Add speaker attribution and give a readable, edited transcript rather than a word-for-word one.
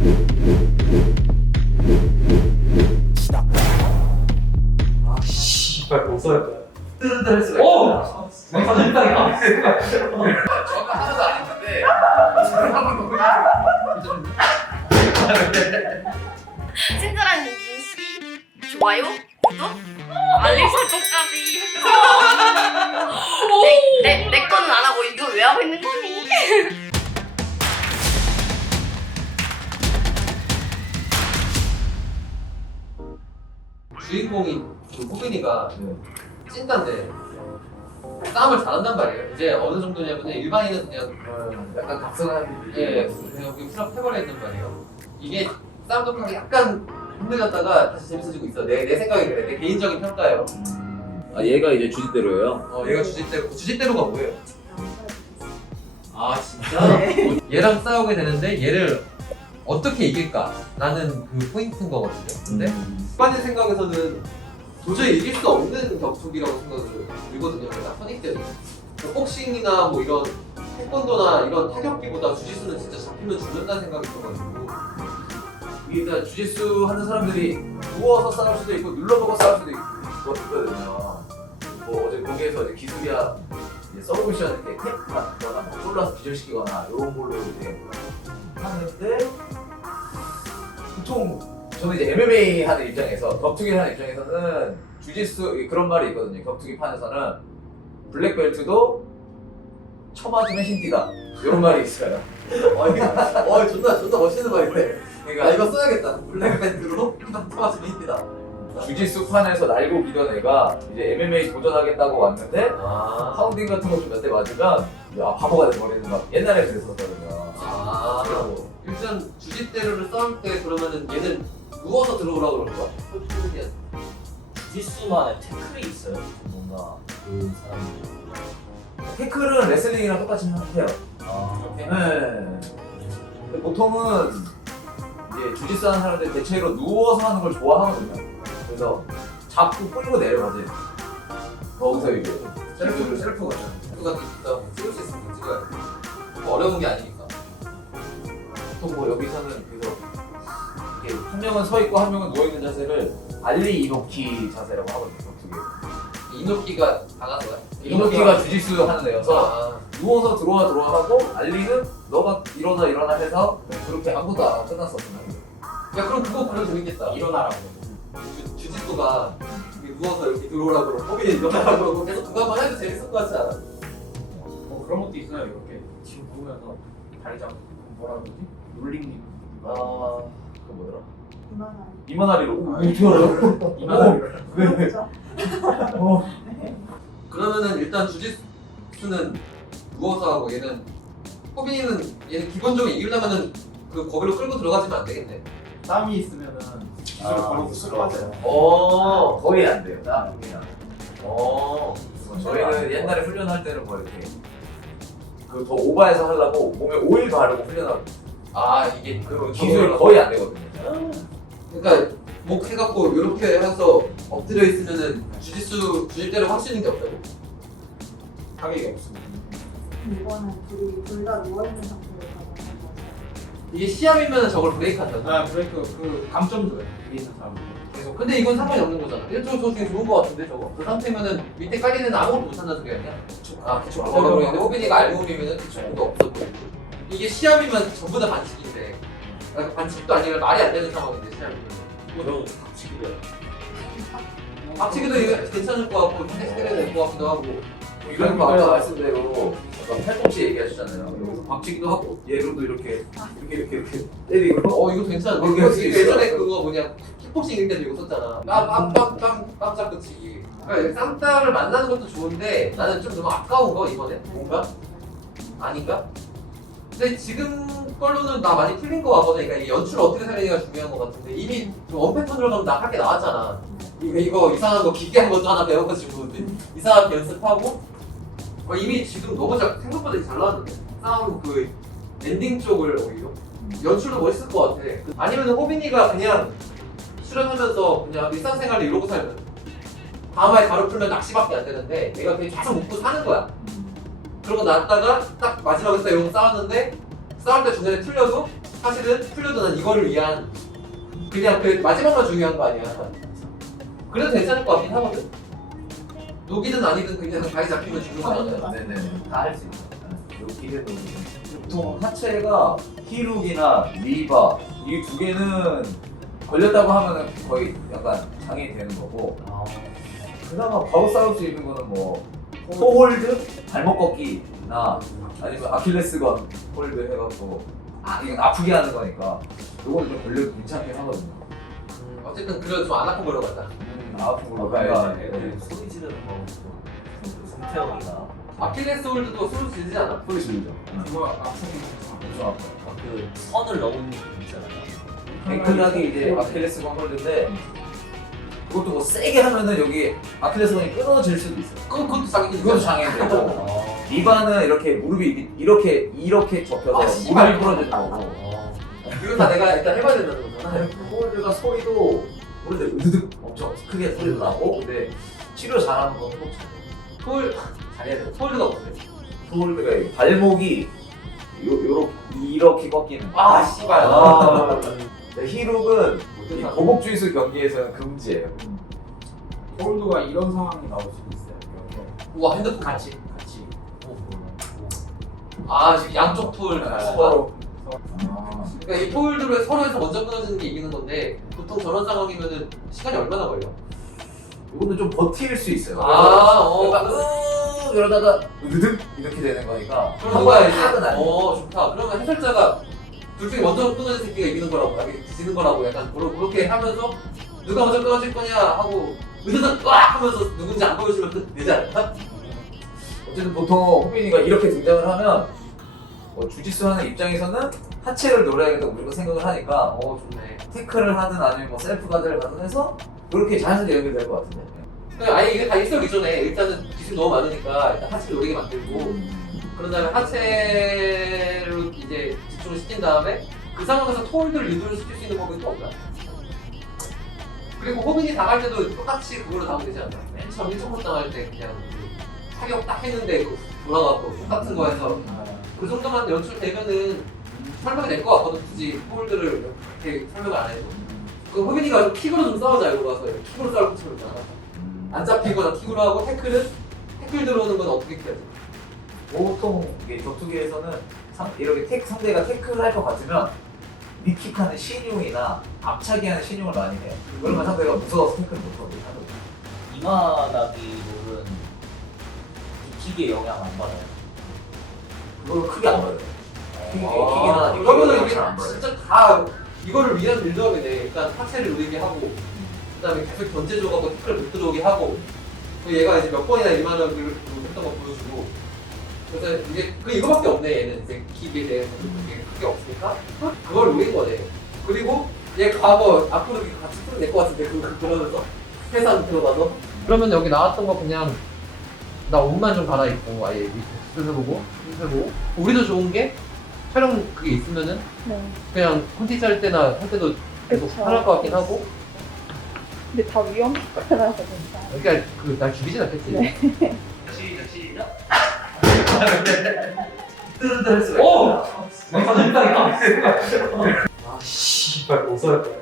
Speaker 1: 아 씨발 못 써야겠다. 뜨뜻할 수가
Speaker 2: 오!
Speaker 1: 있구나. 선입당이야.
Speaker 2: 저는 하나도 안 했는데
Speaker 3: 친절한 윤씨 좋아요, 구독, 알림 설정까지. 내 거는 안 하고 이거 왜 하고 있는 거니?
Speaker 4: 주인공이 그 호빈이가 찐따인데 싸움을 잘한단 말이에요. 이제 어느 정도냐면 일반인은 그냥
Speaker 2: 약간 각성한
Speaker 4: 그냥 풀업 해버렸단 말이에요. 이게 싸움 독하게 약간 힘들었다가 다시 재밌어지고 있어. 내 생각이 그래. 내 개인적인 평가예요.
Speaker 5: 아 얘가 이제 주짓대로예요?
Speaker 4: 얘가 주짓대로가 뭐예요? 아 진짜? 얘랑 싸우게 되는데 얘를 어떻게 이길까라는 그 포인트인 거거든요. 근데 일반인 생각에서는 도저히 이길 수 없는 격투기라고 생각을 들거든요. 제가 선입견이. 복싱이나 뭐 이런 태권도나 이런 타격기보다 주짓수는 진짜 잡히면 죽는다는 생각이 들어가지고.
Speaker 2: 이게 일단 주짓수 하는 사람들이 누워서 싸울 수도 있고 눌러보고 싸울 수도 있거든요. 뭐 어제 거기에서 이제 기술이야 이제 서브미션 이렇게 탭 같거나 뭐 솔라서 기절시키거나 이런 걸로 이제 하는데 보통 저는 이제 MMA 하는 입장에서 격투기 하는 입장에서는 주짓수 그런 말이 있거든요. 격투기 판에서는 블랙벨트도 쳐맞으면 흰띠다 이런 말이 있어요.
Speaker 4: 존나 멋있는 말인데.
Speaker 2: 그러니까
Speaker 4: 이거 써야겠다. 블랙밴드로 맞으면 힘들다.
Speaker 2: 주짓수 판에서 날고 기던 애가 이제 MMA 도전하겠다고 왔는데
Speaker 4: 아.
Speaker 2: 파운딩 같은 거 좀 몇 대 맞으면 바보가 돼버리는 막 옛날에 그랬었거든요.
Speaker 4: 아. 일단 주짓대로를 싸울 때 그러면은 얘는 누워서 들어오라고 그러는 거야?
Speaker 1: 주짓수만의 태클이 있어요. 뭔가 그 사람들이.
Speaker 2: 태클은 레슬링이랑 똑같이 해요.
Speaker 1: 아,
Speaker 4: 이렇게?
Speaker 2: 네. 근데 보통은 이제 주짓수 하는 사람들 대체로 누워서 하는 걸 좋아하거든요. 그래서 잡고 끌고 내려가지. 거기서 이제
Speaker 4: 셀프 같은 거 진짜 찍을 수 있으면 찍어야 돼. 뭐 어려운 게 아니니까.
Speaker 2: 보통 뭐 여기서는 그래서 이렇게 한 명은 서 있고 한 명은 누워 있는 자세를 알리 이노키 자세라고 하거든요. 격투기.
Speaker 4: 이노키가 강하더라.
Speaker 2: 이노키가 주짓수 하는 애여서
Speaker 4: 아.
Speaker 2: 누워서 들어와하고 알리는 너가 일어나 해서 그렇게 아무것도 안 하고 끝났었구나.
Speaker 4: 야 그럼 그거 보면 재밌겠다.
Speaker 1: 일어나라고.
Speaker 4: 주짓수가 이렇게 누워서 이렇게 들어오라고 그러고 호빈이 일어나라고 그러고 계속 그거 한번 해도 재밌을 것 같지 않아?
Speaker 1: 뭐 그런 것도 있어요. 이렇게 지금 보면서 다리 잡고 뭐라 그러지? 롤링.
Speaker 2: 그거 뭐더라? 이만하리로. 어떻게 알아요?
Speaker 1: 이만한.
Speaker 2: 네.
Speaker 4: 그러면은 일단 주짓수는 누워서 하고 얘는 기본적으로 이기려면은 그 거기로 끌고 들어가지면 안 되겠네.
Speaker 1: 땀이 있으면은 기술 걸어도 쓸어가잖아요.
Speaker 2: 거의 안 돼요. 나 그냥. 저희는 옛날에 훈련할 때는 뭐 이렇게 그 더 오버해서 하려고 몸에 오일 바르고 훈련하고
Speaker 4: 아 이게
Speaker 2: 그 기술 거의 안 되거든요.
Speaker 4: 그러니까 목 해갖고 이렇게 해서 엎드려 있으면은 주짓대로 확실한 게 없다고?
Speaker 1: 타격이 없습니다.
Speaker 6: 이거는 둘 다 누워있는 상태에서 하는 거죠.
Speaker 4: 이게 시합이면 저걸 브레이크 한다고?
Speaker 1: 아 브레이크 그 감점 줘요. 위에 있는 사람들.
Speaker 4: 계속. 근데 이건 상관이 없는 거잖아. 저 중에 좋은 거 같은데 저거? 그 상태면은 밑에 깔리는 아무것도 못한다는 소리 아니야? 아 기초 공격으로 보이는데 호빈이가 알고 보면은 기초 공도 없어 보이고. 이게 시합이면 전부 다 반칙인데 그러니까 반칙도 아니라 말이 안 되는 상황인데 시합이면.
Speaker 1: 그럼 박치기를.
Speaker 4: 박치기도 이거 괜찮을 것 같고 해결해야 될 것 같기도 하고.
Speaker 2: 이런 거 아까 말씀대로 약간 팔꿈치 얘기하셨잖아요. 여기서 박치기도 하고 얘로도 이렇게 때리고.
Speaker 4: 이거 괜찮아.
Speaker 2: 이거
Speaker 4: 이거
Speaker 2: 할수 있어.
Speaker 4: 예전에 그거 뭐냐 킥복싱 이럴 때도 이거 썼잖아. 깜짝 끝이기. 그러니까 쌈따를 만나는 것도 좋은데 나는 좀 너무 아까운 거 이번에 뭔가 아닌가? 근데 지금 걸로는 나 많이 풀린 거 같거든. 그러니까 이게 연출 어떻게 살리기가 중요한 거 같은데 이미 좀 원패턴으로 가면 나 할 게 나왔잖아. 이거 이상한 거 기괴한 것도 하나 배워가지고 이상하게 연습하고 이미 지금 너무 생각보다 잘 나왔는데 싸움 그 엔딩 쪽을 오히려 연출도 멋있을 것 같아. 아니면 호빈이가 그냥 수련하면서 그냥 일상생활을 이러고 살면 다음에 가로 풀면 낚시밖에 안 되는데 내가 그냥 계속 웃고 사는 거야. 그러고 났다가 딱 마지막에 딱 이러고 싸웠는데 싸울 때 중간에 틀려도 사실은 풀려도 난 이거를 위한 그냥 그 마지막만 중요한 거 아니야. 그래도 괜찮을 것 같긴 하거든. 녹이든 아니든 그냥 발이 잡히면 죽는 거잖아요.
Speaker 2: 네네. 다 할 수 있어. 여기는 보통 하체가 히룩이나 리바 이 두 개는 걸렸다고 하면은 거의 약간 장애인 되는 거고. 그나마 바로 싸울 수 있는 거는 뭐 토홀드, 발목 꺾기나 아니면 아킬레스건 홀드 해갖고 이건 아프게 하는 거니까 요거는 좀 걸려도 괜찮긴 하거든요.
Speaker 4: 어쨌든 그래도 좀 안 아픈 걸로 가자.
Speaker 2: 아픈 걸로
Speaker 5: 아까
Speaker 2: 가야
Speaker 5: 이제 애들 소리 지르는 거, 송태형이나
Speaker 4: 아킬레스 홀드도 소리 지르지 않아?
Speaker 2: 소리 지르죠.
Speaker 1: 그거 아프긴
Speaker 2: 엄청 아파요.
Speaker 5: 그 선을 넣은 느낌 있잖아요.
Speaker 2: 앵클락이 이제 아킬레스건 홀드인데 그것도 뭐 세게 하면은 여기 아킬레스건이 끊어질 수도 있어요.
Speaker 4: 그것도 장애인.
Speaker 2: 그것도 장애되고 리바는 이렇게 무릎이 이렇게 접혀서
Speaker 4: 아, 씨발.
Speaker 2: 무릎이 부러지는 거고
Speaker 4: 이거 다 내가 일단 해봐야 된다는 거잖아.
Speaker 2: 홀드가 소리도 홀드 으드득 엄청 크게 소리도 나고 근데 치료 잘하는 건 꼭
Speaker 4: 홀 잘해야 돼. 홀드가 없네.
Speaker 2: 홀드가 이 발목이 이렇게 꺾이는 거예요.
Speaker 4: 아 씨발.
Speaker 2: 근데 히룩은 이 도복주의수 경기에서는 금지예요.
Speaker 1: 홀드가 이런 상황이 나올 수도 있어요. 이렇게
Speaker 4: 우와 핸드폰
Speaker 1: 같이
Speaker 4: 아 지금 양쪽 톨
Speaker 2: 서로
Speaker 4: 그러니까 이 톨들을 서로에서 먼저 끊어지는 게 이기는 건데 보통 저런 상황이면은 시간이 얼마나 걸려?
Speaker 2: 이거는 좀 버틸 수 있어요.
Speaker 4: 아,
Speaker 2: 이러다가 으드득 이렇게 되는 거니까
Speaker 4: 그런 거야 이제.
Speaker 2: 탁은 아니에요.
Speaker 4: 좋다. 그러면 해설자가 둘 중에 먼저 끊어질 새끼가 이기는 거라고, 지는 거라고 약간 그렇게 하면서 누가 먼저 끊어질 거냐 하고 으드득 꽉 하면서 누군지 안 보여주면 되지 않을까?
Speaker 2: 어쨌든 보통 호빈이가 이렇게 등장을 하면 주짓수 하는 입장에서는 하체를 노려야겠다고 무조건 생각을 하니까
Speaker 4: 좋네.
Speaker 2: 태클을 하든 아니면 뭐 셀프 가드를 하든 해서 그렇게 자연스럽게 연결될 것 같은데.
Speaker 4: 그러니까 아예 이게 다 일석이조네. 일단은 기술이 너무 많으니까 일단 하체를 노리게 만들고 그런 다음에 하체로 이제 집중을 시킨 다음에 그 상황에서 톨들을 유도를 시킬 수 있는 법이 또 없나? 그리고 호빈이 당할 때도 똑같이 그걸로 당하면 되지 않나? 맨 처음 1점 당할 때 그냥 그 타격 딱 했는데 그 돌아가고 똑같은 거에서 그 정도만 연출되면은 설명이 될 것 같거든. 굳이 홀드를 이렇게 설명을 안 해도. 그 호빈이가 좀 킥으로 좀 싸우자 이러고 와서 킥으로 싸울 것처럼 있잖아. 안 잡히거나 킥으로 하고 태클 들어오는 건 어떻게 해야지?
Speaker 2: 보통 이게 격투기에서는 이렇게 상대가 태클을 할 것 같으면 니킥하는 신용이나 앞차기하는 신용을 많이 해요. 그러면 상대가 무서워서 태클을 못하고 하거든요.
Speaker 5: 이마나기 롤은 킥에 영향 안 받아요.
Speaker 2: 그걸 크게 안 받아요. 킥이나
Speaker 4: 그러면은 이게
Speaker 2: 잘안 받아요.
Speaker 4: 진짜 다 이거를 위한 빌드업이네. 일단 하체를 노리게 하고 그다음에 계속 견제 줘갖고 태클을 못 들어오게 하고 또 얘가 이제 몇 번이나 이만한 걸 했던 거 보여주고 그래서 이게 이거밖에 없네. 얘는 이제 킥에 대해서 그게 크게 없으니까 그걸 노린 거네. 그리고 얘 과거 앞으로 같이 풀어낼 것 같은데 그러면서 회사 들어가서 그러면 여기 나왔던 거 그냥 나 옷만 좀 갈아입고 아예 밑에 해보고 우리도 좋은 게 촬영 그게 있으면은
Speaker 6: 네.
Speaker 4: 그냥 콘텐츠 할 때나 할 때도 계속
Speaker 6: 그쵸.
Speaker 4: 편할 것 같긴 하고
Speaker 6: 근데 다 위험할 거라서 괜찮아요.
Speaker 4: 그러니까 날 죽이진 않겠지.
Speaker 6: 네.
Speaker 5: 시작.
Speaker 2: 뜨르르 할 수가
Speaker 4: 오!
Speaker 2: 있어요.
Speaker 4: 아 씨발 못 살았다.